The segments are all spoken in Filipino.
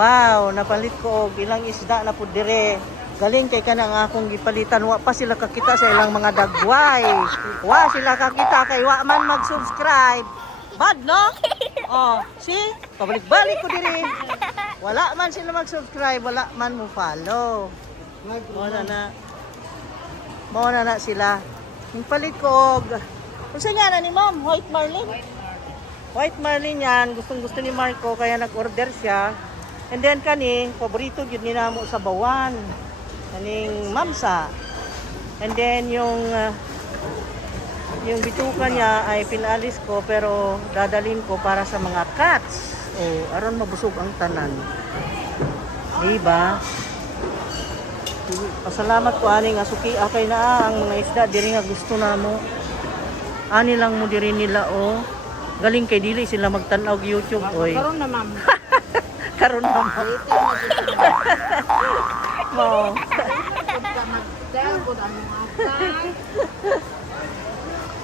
Wow, napalit ko og ilang isda na pud dire. Galing kay kanang akong gipalitan, wa pa sila kakita sa ilang mga dagway. Wa sila kakita kay wa man mag-subscribe. Bad no? Oh, see? Pabalik-balik ko diri. Wala man sila mag-subscribe, wala man mo follow. Mao na sila. Yung palit ko og unsa nga na ni Ma'am? White Marlin? White Marlin yan, gustong-gusto ni Marco kaya nag-order siya. And then kani, paborito gyud ni namo sa bawan. Kaning mamsa. And then yung bituka niya ay pinalis ko pero dadalhin ko para sa mga cats. Oh, aron mabusog ang tanan. Diba? Pasalamat ko ani nga suki akay na ang mga isda diri nga gusto namo. Ani lang mo diri nila oh. Galing kay dili sila magtan-og YouTube oy. Karon na ma'am. Karon na ma'am. Mo.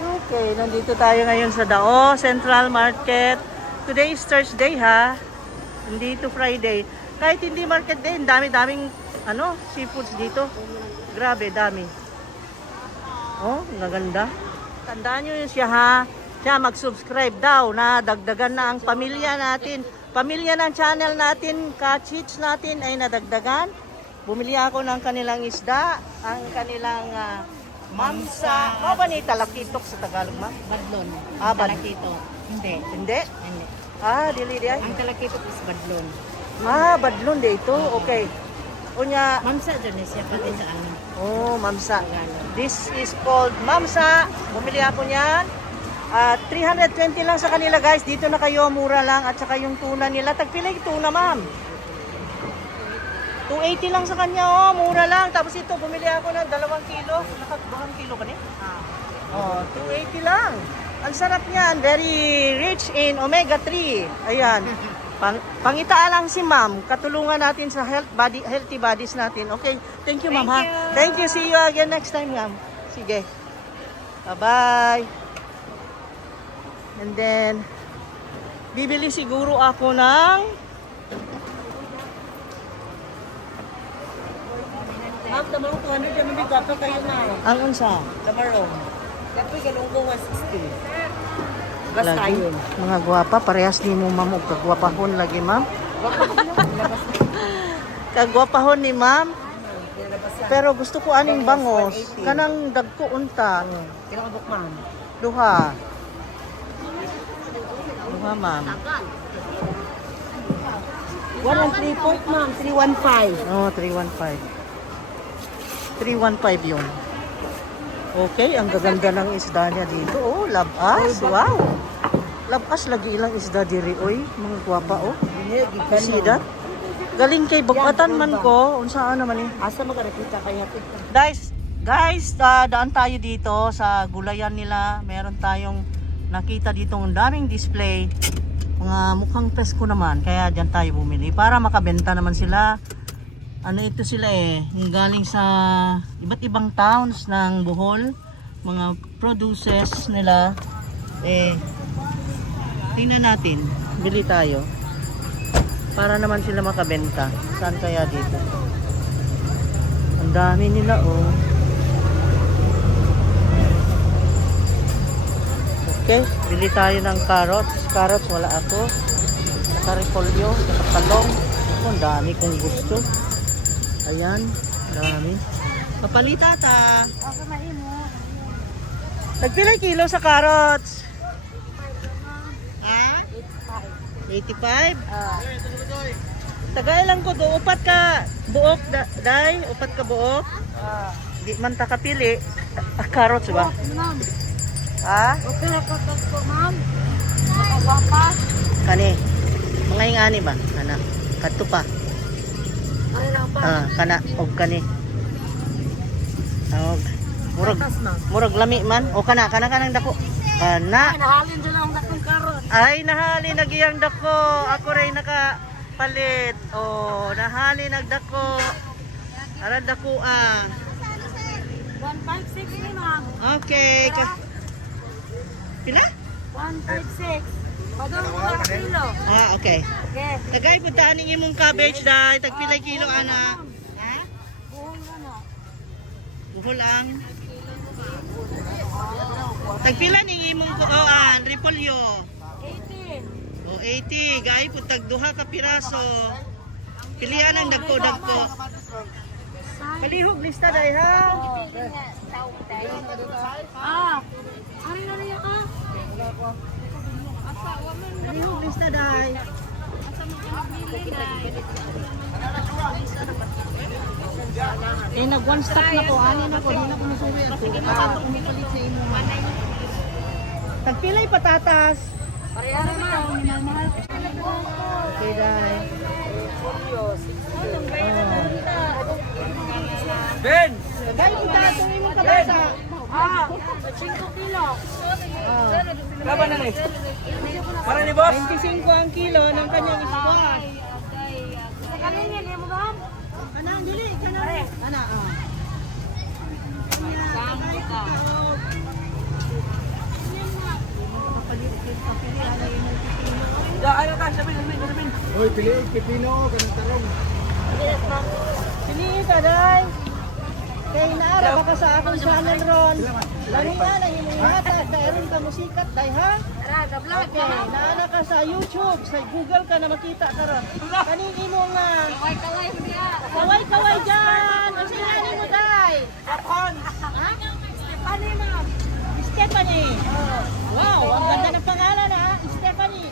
Okay, nandito tayo ngayon sa Dao Central Market. Today is Thursday ha. Hindi to Friday. Kahit hindi market day, dami-daming seafoods dito. Grabe, dami. Oh, gaganda. Tandaan nyo yun siya ha. Siya mag-subscribe daw na dagdagan na ang pamilya natin. Pamilya ng channel natin, ka-chits natin ay nadagdagan. Bumili ako ng kanilang isda, ang kanilang mamsa. Ano ba ni talakitok sa Tagalog, ma'am? Badlon. Talakitok. Hindi. Hindi? Hindi. Dili di ay. Ang talakitok is badlon. Badlon dito. Okay. Unya, Mamsa dyan siya pati sa amin. oh, mamsa. This is called mamsa. Bumili ako niyan. 320 lang sa kanila guys. Dito na kayo, mura lang. At saka yung tuna nila. Tagpilay tuna, ma'am. 280 lang sa kanya, oh. Mura lang. Tapos ito, bumili ako ng 2 kilo. Nakakabahang kilo ka niya? Oh, 280 lang. Ang sarap niyan. Very rich in omega-3. Ayan. Pangitaan lang si ma'am. Katulungan natin sa healthy bodies natin. Okay. Thank you, ma'am. Thank you. See you again next time, ma'am. Sige. Bye-bye. And then, bibili siguro ako ng Tamarong 200 yan, may gato kayo na. ang unsa? Tamarong. Dapat ganun ko 160. Lagi. Mga gwapa, parehas ni mo ma'am. Kagwapahon lagi, ma'am. Kagwapahon ni ma'am. Pero gusto ko aning bangos. Kanang dagko unta. Kinakabok ma'am. Duha, ma'am. 1.3 ma'am, 315. Oh, 315. 315 yun. Okay, ang gaganda ng isda niya dito. Oh, labas. Wow. Labas lagi ilang isda diri. Oy, mga gwapa, oh. See that? Galing kay Bugatan man ko. Unsaan naman eh. Asa magarakita kaya hapit ka? Guys, daan tayo dito sa gulayan nila. Meron tayong nakita dito ng daming display. Mga mukhang presko naman. Kaya dyan tayo bumili. Para makabenta naman sila. Ano ito sila eh. Galing sa iba't ibang towns ng Bohol. Mga produces nila. Tingnan natin. Bili tayo. Para naman sila makabenta. Saan kaya dito? Ang dami nila oh. Okay, bili tayo ng carrots. Carrots wala ako. Saka repolyo, saka talong. Ang dami kong gusto. Ayan, dami. Papalita ta. Ako maimo. Nagpilay kilo sa carrots? Ha? 85? Tagay lang ko do. Upat ka buok, day? Upat ka buok? Di man ta kapili. Carrots ba? Ma'am. Ha? Okay na ko ma'am. Nakagwapa. Kani. Mga ingani ba? Kana. Kadto pa. Ay lang pa. Kana og kani. Og murag lami man o kana kanang dako. Kana. Ay nahalin dyan ang dakong karon. Ay nahali nagiyang dako. Ako ray nakapalit. Oh, nahali nagdako. Ara dako 156 ni ma'am. Okay. Pila? 156. Padong mga kilo. Ah, okay. Okay. Tagay puntaan ning imong cabbage dai, tagpilay kilo ana. Ha? Buhol na no. Buhol ang. Tagpila ning imong repolyo. 18. O 80, gay pud tag duha ka piraso. Pilihan ang dagko-dagko. Palihog lista dai ha. Ah. Ari na niya ka. Palihog lista dai. Nag one stop na ko, ani na ko, di na ko masuwi ako. Sige umipalit sa imo. Tagpilay patatas. Pareha naman. Minamahal. Okay dai. Ben! Gay punta atong imong kabasa. Ah. 5 kilo. Laban na ni. Para ni boss. 25 ang kilo ng kanyang squash. Sa kanina niya mo ba? Anang dili kanang ana ah. Sampo ka. Ya, ano ka? Sabihin. Hoy, pili pipino kanang tarong. Sini ka dai. Kay naara baka sa akong channel ron. Lani na lang imong hata kayron ka musikat dai ha. Tara, ga-vlog Okay, naana ka sa YouTube, sa Google ka na makita ka ron. Kaning imong Kaway-kaway mo niya. kaway-kaway dyan. Ang sinani mo dai. Kapon! Ha? Ano ma'am? Stephanie. Wow, ang ganda ng pangalan ha, Stephanie.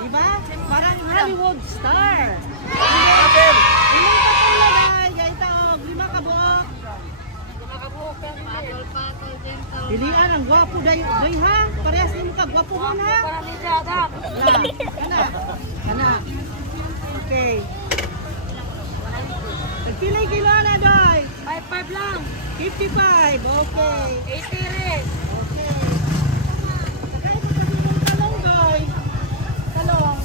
Diba? Parang Hollywood star. Kapon! Imong katulad ay, gay taog, 5 ka buok. Makabuhok ka. Patol, gentle. Pilian ang gwapo day ha. Parehas nimo ka gwapohon ha. Para ni Jadak. Kana. Okay. Nagpilay kilo na doy. 5 lang. 55. Okay. 80 rin. Okay. Sakay mo kasi yung talong doy. Talong.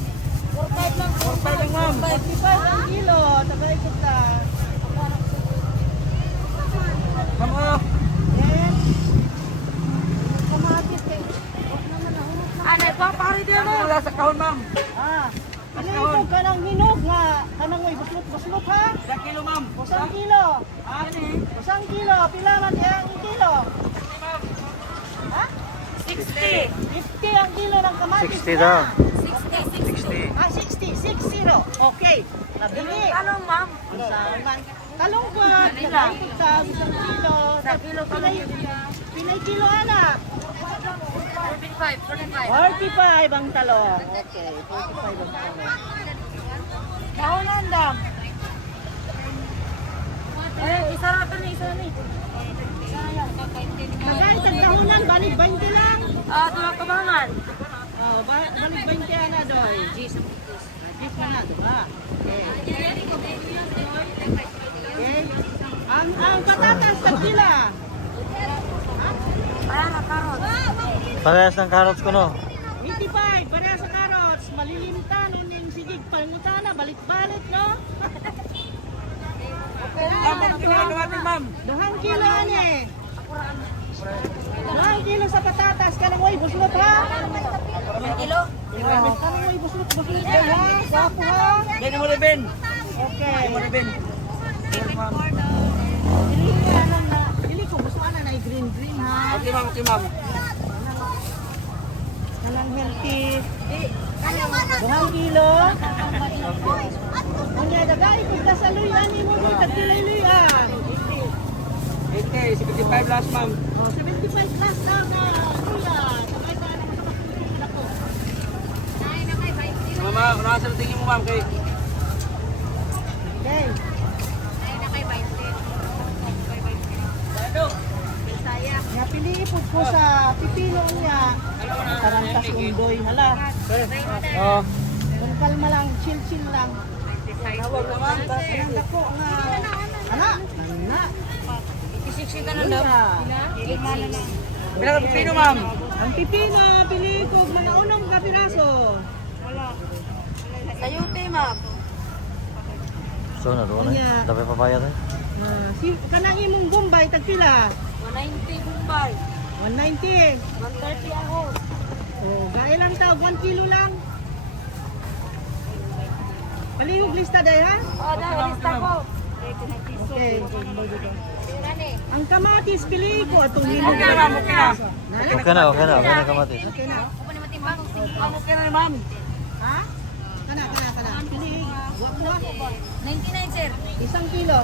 45 lang. 45 lang, ma'am. 55 ang kilo. Tagay ko ka. Kamo! Yes. Kamatis kay. Ano pa pare din Ano na. wala sa kahon, ma'am? Ah. Ano ito ka ng hinog nga. Kanang may buslot-buslot ha. 1 kilo, ma'am. Kusang kilo. Ano? Kusang kilo. Pila man ang kilo. Ha? 60. 50 ang kilo ng kamatis. 60 daw. 60. Ah, 60. 60. Okay. Nabili. Anong ma'am? Ang saman. Talong ko. Nagkakot sa isang kilo. Sa kilo talong. Pilay kilo anak. 45. 45 ang talong. Okay. 45 ang talong. Kahunan dam. Isa ra to ni, isa ni. Tagay, tagdahunan. Balik 20 lang. Ah, tuwa kabangan. Oh, balik 20 na doy. Gis na na, diba? Okay. Okay. Ang patatas, tagpila. Ayan na karot. Parehas ng carrots ko no. 85, pareha sa carrots. Malilimtan, uning sigig, pangutana, balik-balik, no? Laban ang pinagawatin, ma'am. 2 kilo, ane. 2 kilo sa patatas. Kanang way, buslot, ha? 1 kilo? Kanang way, buslot, ha? Gwapo, ha? Yan mo rin, Ben. Okay. Yan mo rin, Ben. Dili ko, gusto ka na green, ha? Okay, ma'am. Okay, ma'am. Kanang healthy. 2 kilo. Unya, dagay, kung sa luyan, mo mo, tagpilay-luyan. 80, 75 last, ma'am. Oh, 75 plus na luyan. Sabay pa naman sa ako. Mama, unahan sa tingin mo, ma'am. Kay Okay. Nga pili po ko sa pipino niya. Tarantas undoy hala. Oh. Kung kalma lang, chill lang. Tawag naman. Ang dako nga. Ana, ana. Isiksi ka na daw. Pinaka pipino, ma'am. Ang pipino, pili ko manaunong ka piraso. Sayute ma'am. So na doon eh. Iya. Dapat papayad eh. Kanang imong gumbay tagpila. 190 Bombay. 190. 130 ako. Oh, gaya lang tawag, 1 kilo lang. Palihog lista day ha? Dahil lista ko. Okay. Ang kamatis, pili ko atong hilo. Okay na, ma'am, okay na. Okay na, okay na. Okay na kamatis. Okay na. Okay na ni ma'am. Ha? Kana. Pili. Wag mo. 99, sir. 1 kilo.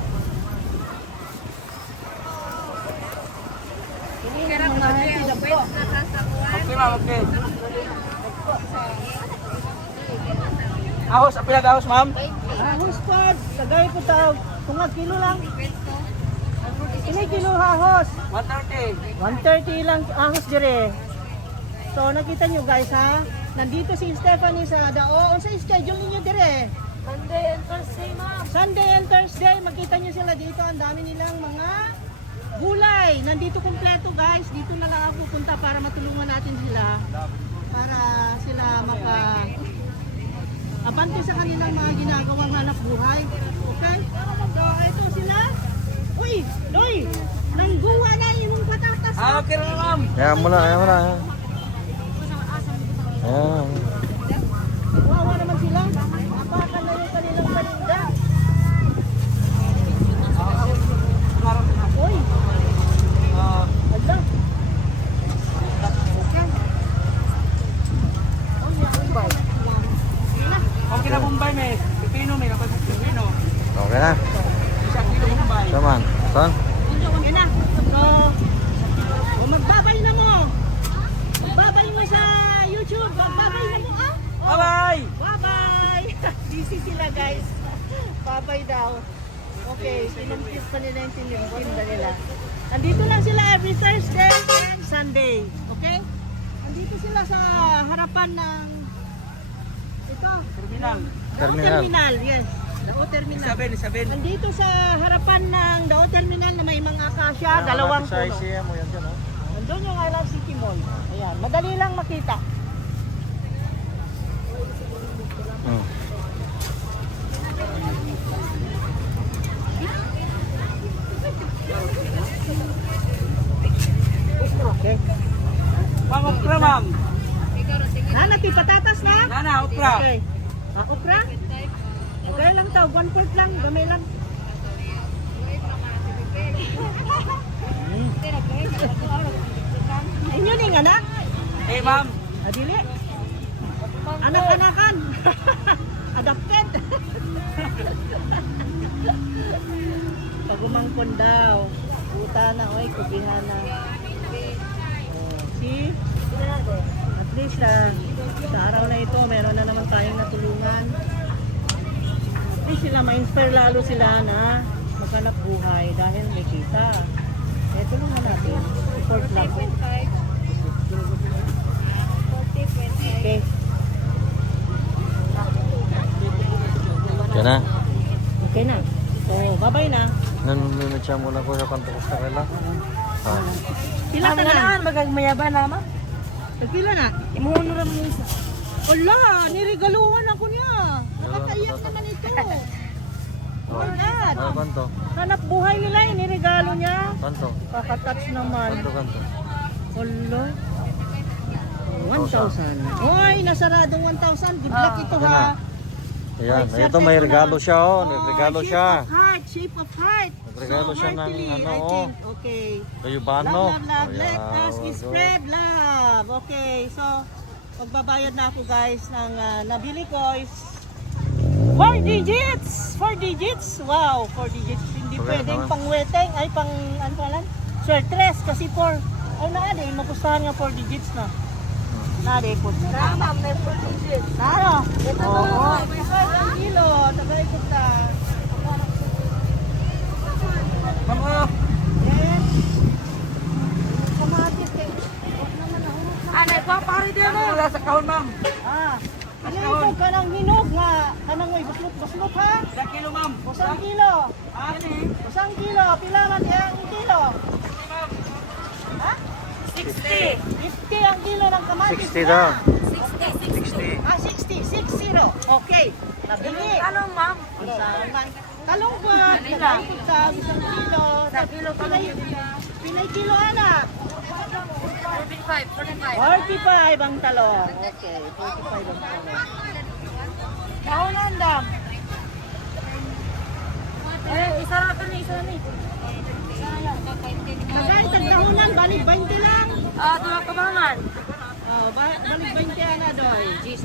Okay ma'am, okay. Ahos, apil ahos ma'am. Ahos pod, tagay ko tawag. Tunga kilo lang. Ini kilo ahos. 130. 130 lang ahos dire. So nakita nyo guys ha, nandito si Stephanie sa Dao. Unsa schedule ninyo dire? Monday and Thursday, ma'am. Sunday and Thursday, makita nyo sila dito. Ang dami nilang mga gulay. Nandito kumpleto guys. Dito na lang ako pupunta para matulungan natin sila. Para sila abante sa kanilang mga ginagawang hanap buhay. Okay? So ito sila. Uy! Doy! Nangguwa na yung patatas. Okay na ma'am. Ayan mo na, ayan mo na. Ayan. Wawa naman sila. Apakan na yung kanilang paninda. Uy! Ala! Okay na Bombay may. Pipino may kapag pipino. Okay na. Isang kilo Bombay. Saman. Son? Okay na. So, magbabay na mo. Magbabay mo sa YouTube. Magbabay na mo ah. Bye-bye. Bye-bye! Busy sila guys. Bye-bye daw. Okay, sinumpis pa nila yung tinda nila. Andito lang sila every Thursday and Sunday. Okay? Andito sila sa harapan ng ito. Terminal. Dao Terminal. Yes. Dao Terminal. Isabel. Andito sa harapan ng Dao Terminal na may mga akasya, dalawang Sa puno. ICM mo yan dyan, oh. Andun yung I Love City Mall. Ayan, madali lang makita. Hmm. Okay. Ma'am, okra ma'am. Nati patatas na? Nana, okra. Okay. Okra? Okay lang tao, 1/4 lang, gamay lang. Inyo ning anak? Eh ma'am. Adili. Anak-anakan. Adopted. Pagumangkon daw. Puta na, oy, kubihan na. See? At least sa araw na ito, meron na naman tayong natulungan. At least sila, ma-inspire lalo sila na maghanap buhay dahil may kita. Eh, tulungan natin. Support lang. Okay. Okay na. Okay na. So, bye-bye na. Nanunod siya muna ko sa pantukos na kaila. Ah. Pila ka na? Magagmayaba na, ma'am. Pila na? Imuhunuran mo isa. Wala, niregaluhan ako niya. Nakakaiyak naman ito. Oh my God. Ano kanto? Hanap buhay nila, niregalo niya. Kanto? Kakatouch naman. Kanto? Wala. 1,000. Hoy, nasaradong 1,000. Good luck ito Yan ha. na. Ayan, ito may regalo siya, oh. May regalo siya. Shape of heart. Nagregalo siya ng heartily, ano, I oh. think. Okay. Kayubano. Love. Let us spread love. Okay, so magbabayad na ako guys ng nabili ko is 4 digits. 4 digits. Wow, 4 digits. Hindi Okay, pwedeng naman. pangweteng. Ay, ano pala? Swertres. Kasi 4. Ay, naade. Mapustahan nga 4 digits na. Naade po. Ma'am, may 4 digits. Ano? Oo. Isang kilo. Tagay ko ta. Ma'am, oh. Yes. Kamatis eh. Ano, ipapari din Ano mo. wala sa kahon ma'am? Ah. Ano ito ka ng hinog nga? Kanang may buslot-buslot ha? Isang kilo ma'am. Usang kilo. Ani. Usang kilo. Pila man ang kilo? Ha? 60. 50 ang kilo ng kamatis. 60 daw. 60. Ah, 60. 60. Okay. Nabili. Ano, ma'am? Talungkot. Nagkakot sa isang kilo. Pilay kilo anak. 45 ang talong. Okay, 45 ang talong. Dahonan dam. Isa na ito ni, isa na ni. Tagay, tagdahunan, balik 20 lang. Dua ka ba man? Oh, balik 20 na doy. Gis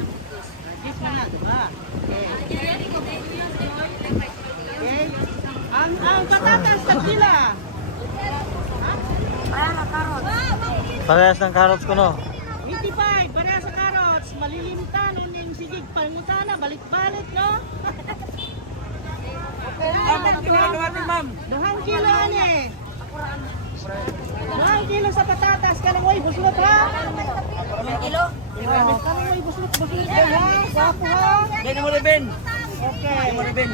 mo na, diba? Okay. Okay. Ang patatas, tagkila. Ayan na, karot. Parehas ng carrots ko, no? 85, para sa carrots. Malilimtan, uning sigig, palmutana, balik-balik, no? Duhang kilo, ane. Duhang kilo sa patatas. Kanang way, buslot, ha? Kilo? Kanang way, buslot, ha? Sapo, ha? Ben mo Ben. Okay. Ben.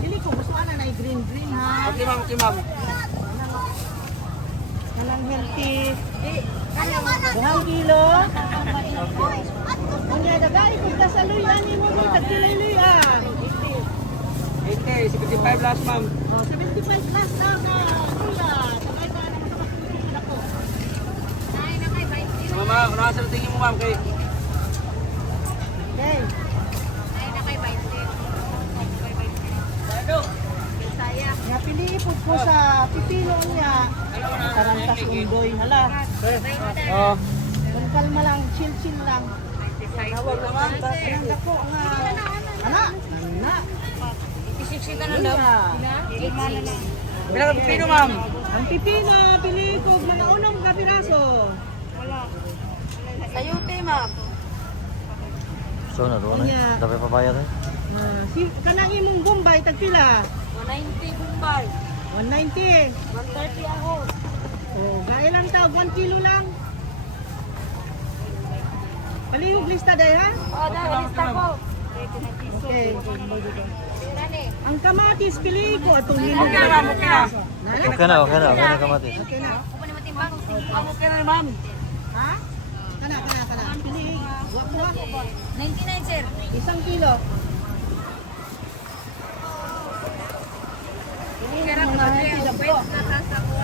Dili ko, gusto na na green, ha? Okay ma'am. Kanang healthy. Duhang kilo. Ang dagay, kung kasaluyan ni mo, tagkilay-luya. 80, 75 last ma'am. Oh, 75 plus na sa luya. Sabay ka naman sa kapatid ako. Mama, unahan sa tingin mo ma'am kay Okay. Nga piniipot ko sa pipino niya. Tarantas undoy. Hala. Oh. Kung kalma lang, chill lang. Tawag naman. Ang dako nga. Ana. Isiksika na Luya. Bilang pino ma'am. Ang pipino, pili ko. Manaunong ka piraso. Sayute, ma'am. So, na doon eh. Kanya. Dapat papaya tayo. Kanang imong Bombay, tagpila. 190 Bombay. 190. 130 ako. Oh, gailan tawag, 1 kilo lang. Palihog lista day ha? Dahil lista ko. Okay. Ang kamatis pili ko atong hilog. Okay na ma'am, okay na. Okay na kamatis. Okay na. Okay na ma'am. Ha? Kana. Pili. Wag mo ha? 99, sir. 1 kilo.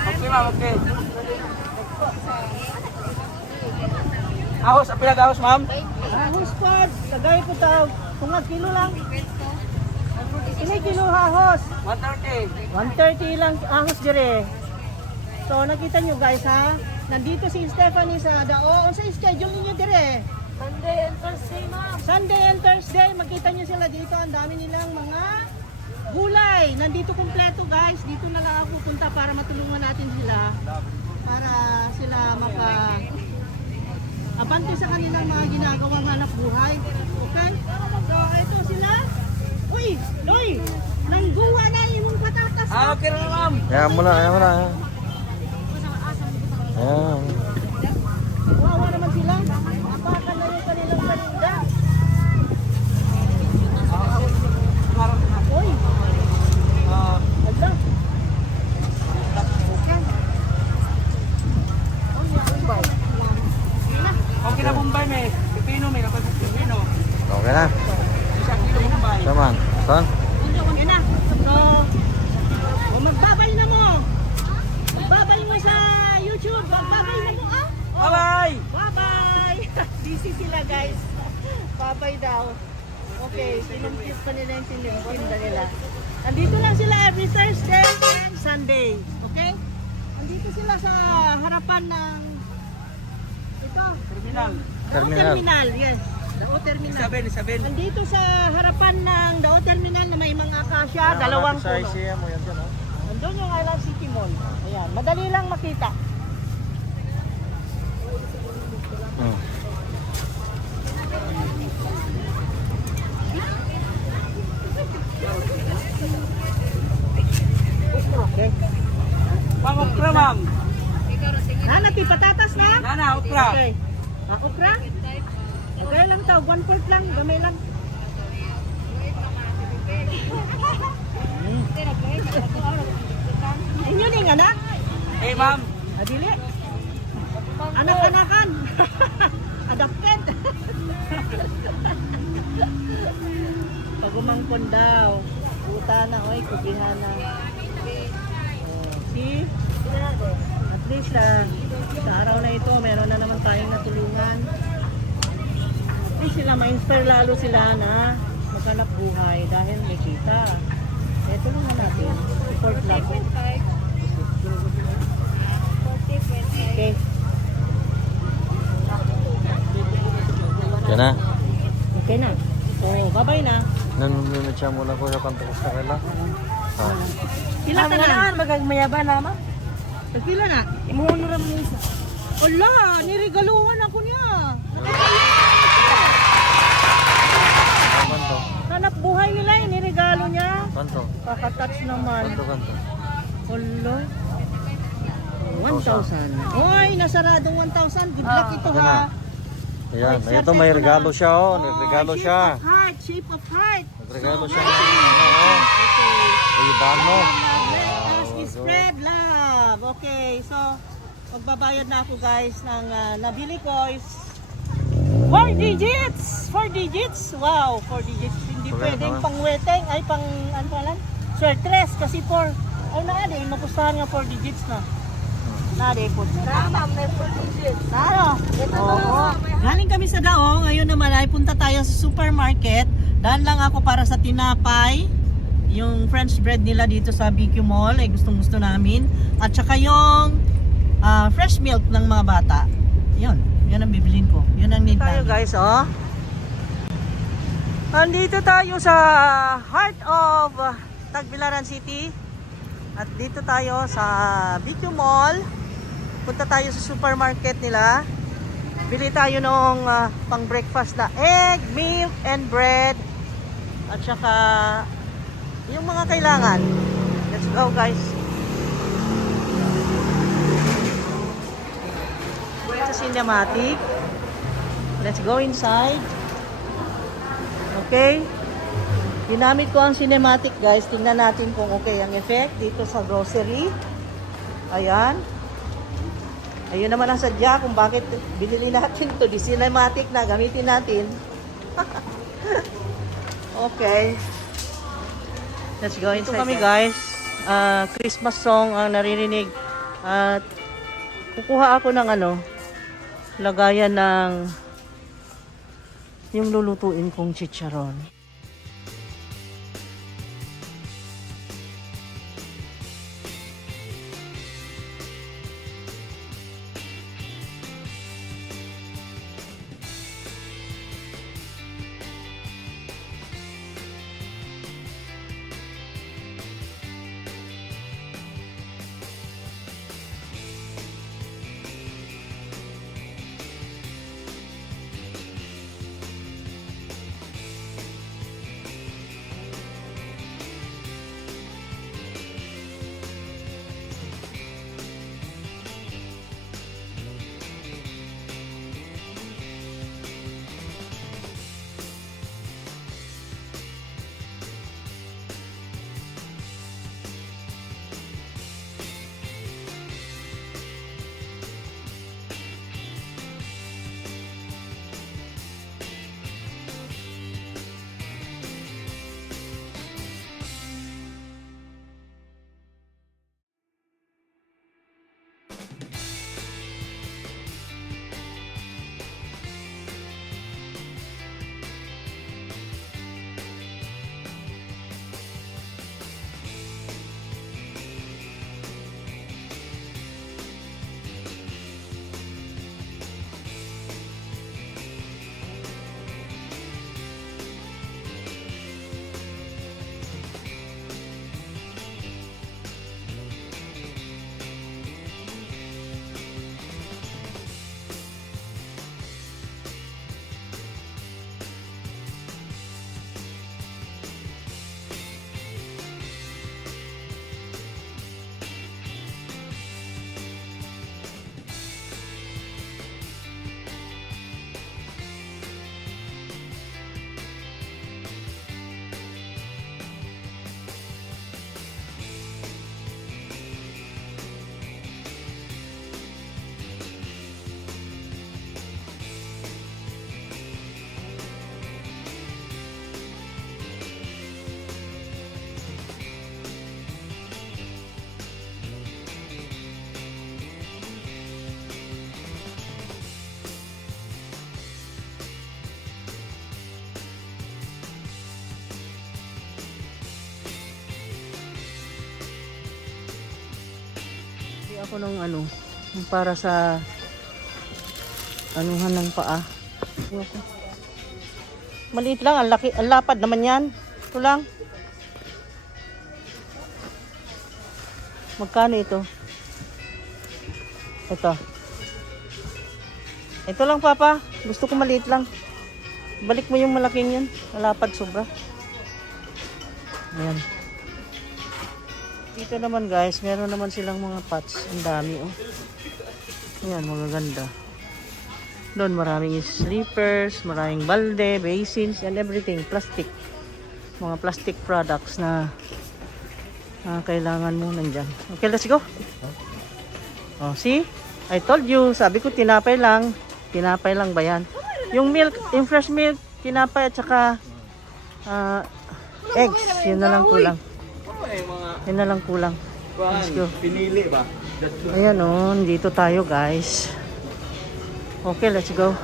Okay ma'am, okay. Ahos, apil ahos ma'am. Ahos pod, tagay ko taw. Kung kilo lang. Ini kilo ahos. 130. 130 lang ahos dire. So nakita nyo guys ha, nandito si Stephanie sa Dao. Unsa schedule ninyo dire? Sunday and Thursday, ma'am. Sunday and Thursday, makita nyo sila dito. Ang dami nilang mga gulay. Nandito kumpleto guys. Dito na lang ako pupunta para matulungan natin sila. Para sila abante sa kanilang mga ginagawang hanap buhay. Okay? So ito sila. Uy! Loy! Nangguwa na yung patatas. Okay na ma'am. Ayan mo na. Ayan. Wawa naman sila. Apakan na yung kanilang paninda. Uy! Adla. Okay na Bombay may. Pipino may dapat pipino. Okay na. 1 kilo Bombay. Saman. Son? Okay na. So, magbabay na mo. Magbabay mo sa YouTube. Magbabay na mo. Bye-bye. Bye-bye. Busy sila guys. Bye-bye daw. Okay, kinumpis pa nila yung tinda nila. Andito lang sila every Thursday and Sunday. Okay? Andito sila sa harapan ng ito. Terminal. Dao Terminal, yes. Dao Terminal. Isaben. Andito sa harapan ng Dao Terminal na may mga akasya, dalawang Sa puno. ICM mo yan dyan, oh. Andun yung Island City Mall. Ayan, madali lang makita. Hmm. Okay. Ma'am, okra ma'am. Nanati, patatas na? Nana, okra. Okay. Okra? Okay lang tao, 1/4 lang, gamay lang. Inyo ning anak? Eh ma'am. Adili. Anak-anakan. Adopted. Pagumangkon daw. Puta na, oy, kubihana. Oh, see? At least lang, sa araw na ito, meron na naman tayong natulungan. Ay sila, ma-inspire lalo sila na maghanap buhay dahil may kita. Kaya tulungan natin. Support lang. Okay. Yan na. Okay na. Oh, bye-bye na. Nanunod siya muna ko sa pantukos na kaila. Pila ka na? Magagmayaba naman. Pila na? Imuno ram mo isa. Wala, niregaluhan ako niya. Kanto. Hanap buhay nila, niregalo niya. Kanto. Kakatouch naman. Kanto. Hello? 1,000. Oy, nasaradong 1,000. Good luck ito Yan ha. na. Ayan, ito may regalo siya oh. Nagregalo siya. Shape of heart. Nagregalo siya ng ano oh. Ibano. Let us spread love. Okay, so magbabayad na ako guys ng nabili ko is 4 digits. 4 digits. Wow, 4 digits. Hindi Correct, pwedeng naman. pang-weteng. Ay, pang, ano pala? Swertres. Kasi 4. Ay, naade. Mapustahan nga 4 digits na. Naade po. Tama, may pagkusit. Ano? Oo. Galing kami sa Dao. Ngayon naman ay punta tayo sa supermarket. Daan lang ako para sa tinapay. Yung French bread nila dito sa BQ Mall. Ay gustong gusto namin. At saka yung fresh milk ng mga bata. Yun. Yun ang bibilin ko. Yun ang need tayo guys, oh. Andito tayo sa heart of Tagbilaran City. At dito tayo sa BQ Mall. Punta tayo sa supermarket nila. Bili tayo ng pang breakfast na egg, milk, and bread. At saka yung mga kailangan. Let's go guys. Sa cinematic. Let's go inside. Okay. Ginamit ko ang cinematic guys. Tingnan natin kung okay ang effect dito sa grocery. Ayan. Ayun naman ang sadya kung bakit binili natin to. Di cinematic na. Gamitin natin. Okay. Let's go inside. Ito kami guys. Christmas song ang naririnig. At kukuha ako ng lagayan ng yung lulutuin kong chicharon. Ako ng ano, yung para sa anuhan ng paa. Maliit lang, ang laki, ang lapad naman yan. Ito lang. Magkano ito? Ito. Ito lang, Papa. Gusto ko maliit lang. Balik mo yung malaking yun. Malapad sobra. Ayan. Dito naman guys, meron naman silang mga pots. Ang dami oh. Ayan, magaganda. Doon maraming slippers, maraming balde, basins, and everything. Plastic. Mga plastic products na kailangan mo nandyan. Okay, let's go. Oh, see? I told you. Sabi ko tinapay lang. Tinapay lang ba yan? Yung milk, yung fresh milk, tinapay at saka eggs. Yun na lang kulang. Yun na lang kulang. Let's go. Pinili ba? Ayan o, dito tayo guys. Okay, let's go.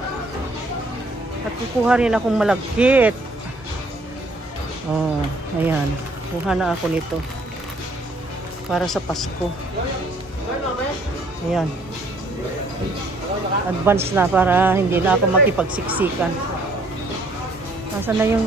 At kukuha rin akong malagkit. Oh, ayan. Kuha na ako nito. Para sa Pasko. Ayan. Advance na para hindi na ako makipagsiksikan. Nasaan na yung...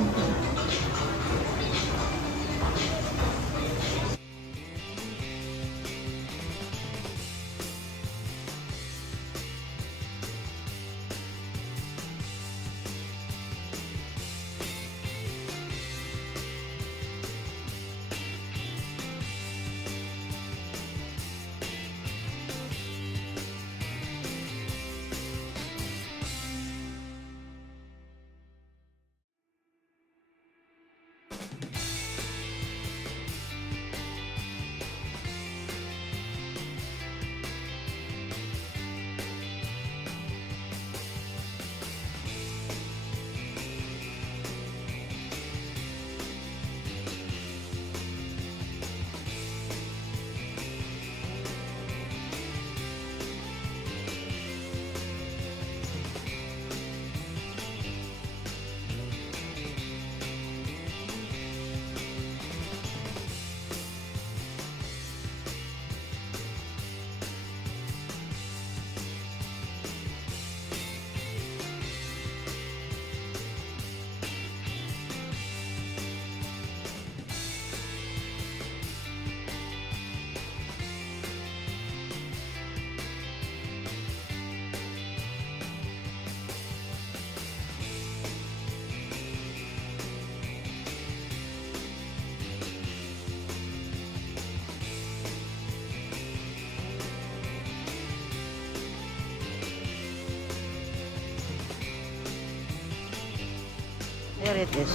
There it is.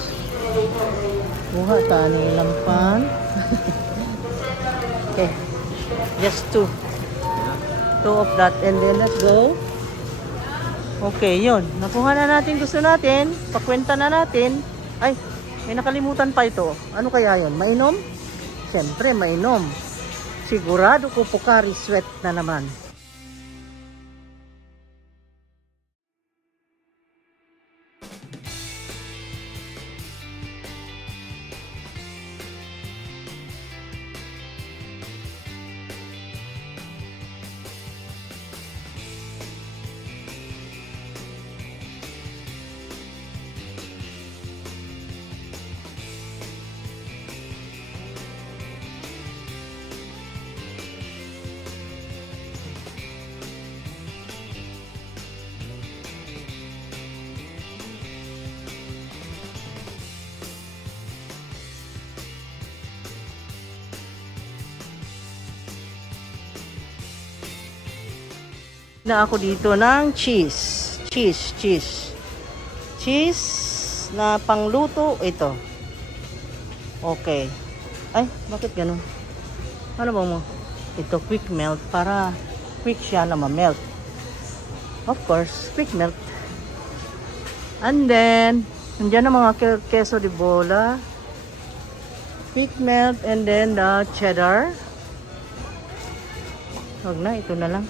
Kuha tayo ng lampan. Okay. Just two. Two of that. And then let's go. Okay, yun. Nakuha na natin gusto natin. Pakwenta na natin. Ay, may nakalimutan pa ito. Ano kaya yun? Mainom? Siyempre, mainom. Sigurado ko Pocari Sweat na naman. Na ako dito ng cheese. Cheese na pangluto ito. Okay. Ay, bakit ganun? Ano ba mo? Ito quick melt para quick siya na ma-melt. Of course, quick melt. And then, nandiyan na mga queso de bola. Quick melt and then the cheddar. Huwag na, ito na lang.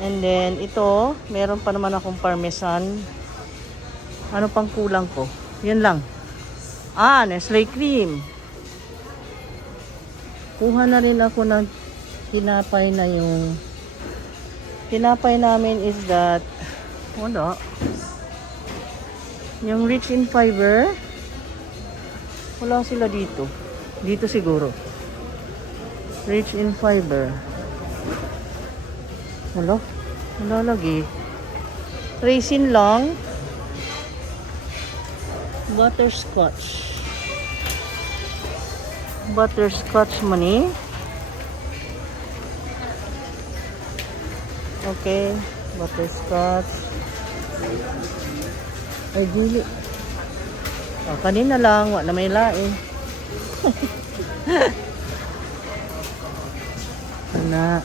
And then, ito, meron pa naman akong parmesan. Ano pang kulang ko? Yan lang. Ah, Nestle cream. Kuha na rin ako ng tinapay na yung tinapay namin is that wala. Yung rich in fiber. Wala sila dito. Dito siguro. Rich in fiber. Wala. Wala lagi. Raisin lang. Butterscotch. Butterscotch money. Okay. Butterscotch. Ay, dili. Oh, kanina lang. Wala na may lain. Na.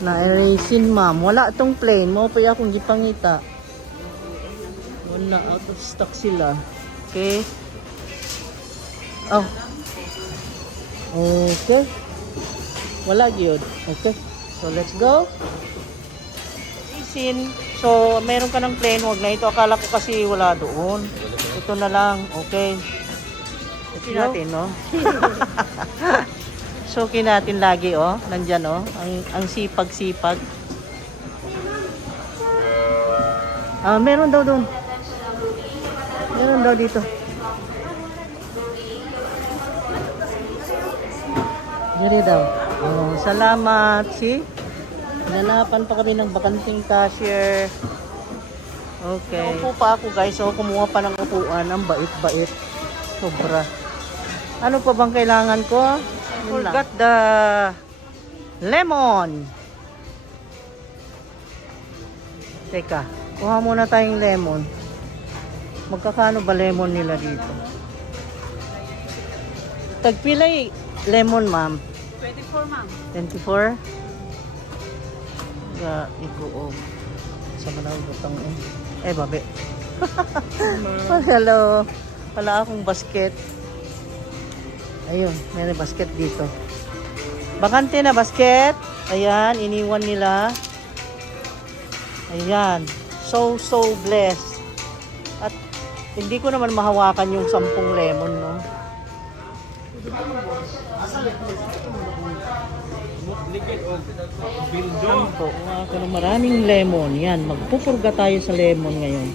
Na-erasing, ma'am. Wala itong plain. Mo pa akong gipangita. Wala. Out of stock sila. Okay. Oh. Okay. Wala gyud. Okay. So, let's go. Erasing. So, meron ka ng plain. Huwag na ito. Akala ko kasi wala doon. Ito na lang. Okay. Let's go. Natin, no? Suki natin lagi, oh. Nandyan, oh. Ang sipag-sipag. Meron daw doon. Meron daw dito. Dito daw. Oh, salamat. See? Nanapan pa kami ng bakanting cashier. Okay. Upo pa ako, guys. So, kumuha pa ng upuan. Ang bait-bait. Sobra. Ano pa bang kailangan ko? Forgot the lemon. Teka, kuha muna tayong lemon. Magkakano ba lemon nila dito? Tagpilay lemon, ma'am. 24, ma'am. 24? Ikuog. Sa manawag butang babe. Hello. Wala akong basket. Ayun, may basket dito. Bakante na basket. Ayan, iniwan nila. Ayan. So blessed. At hindi ko naman mahawakan yung 10 lemon, no? Sampo. Ako ng maraming lemon. Yan, magpupurga tayo sa lemon ngayon.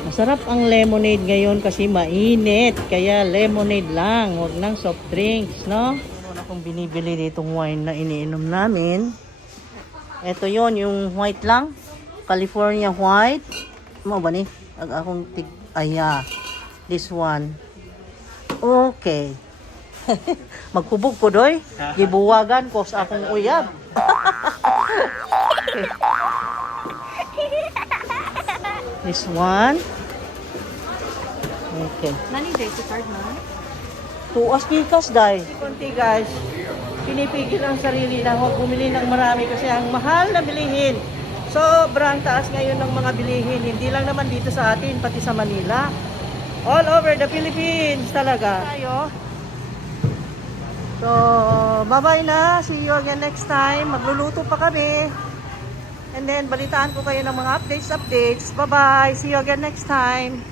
Masarap ang lemonade ngayon kasi mainit. Kaya lemonade lang. Huwag nang soft drinks, no? Meron akong binibili ditong wine na iniinom namin. Ito yon yung white lang. California white. Mo ba ni? Akong this one. Okay. Magkubog ko doy. Gibuwagan ko sa akong uyab. Okay. This one. Okay. Nani debit card, ma'am? Tuas gikas, day. Konti, guys. Pinipigil ang sarili na huwag bumili ng marami kasi ang mahal na bilihin. Sobrang taas ngayon ng mga bilihin. Hindi lang naman dito sa atin, pati sa Manila. All over the Philippines talaga. Tayo. So, bye-bye na. See you again next time. Magluluto pa kami. And then, balitaan ko kayo ng mga updates. Bye-bye. See you again next time.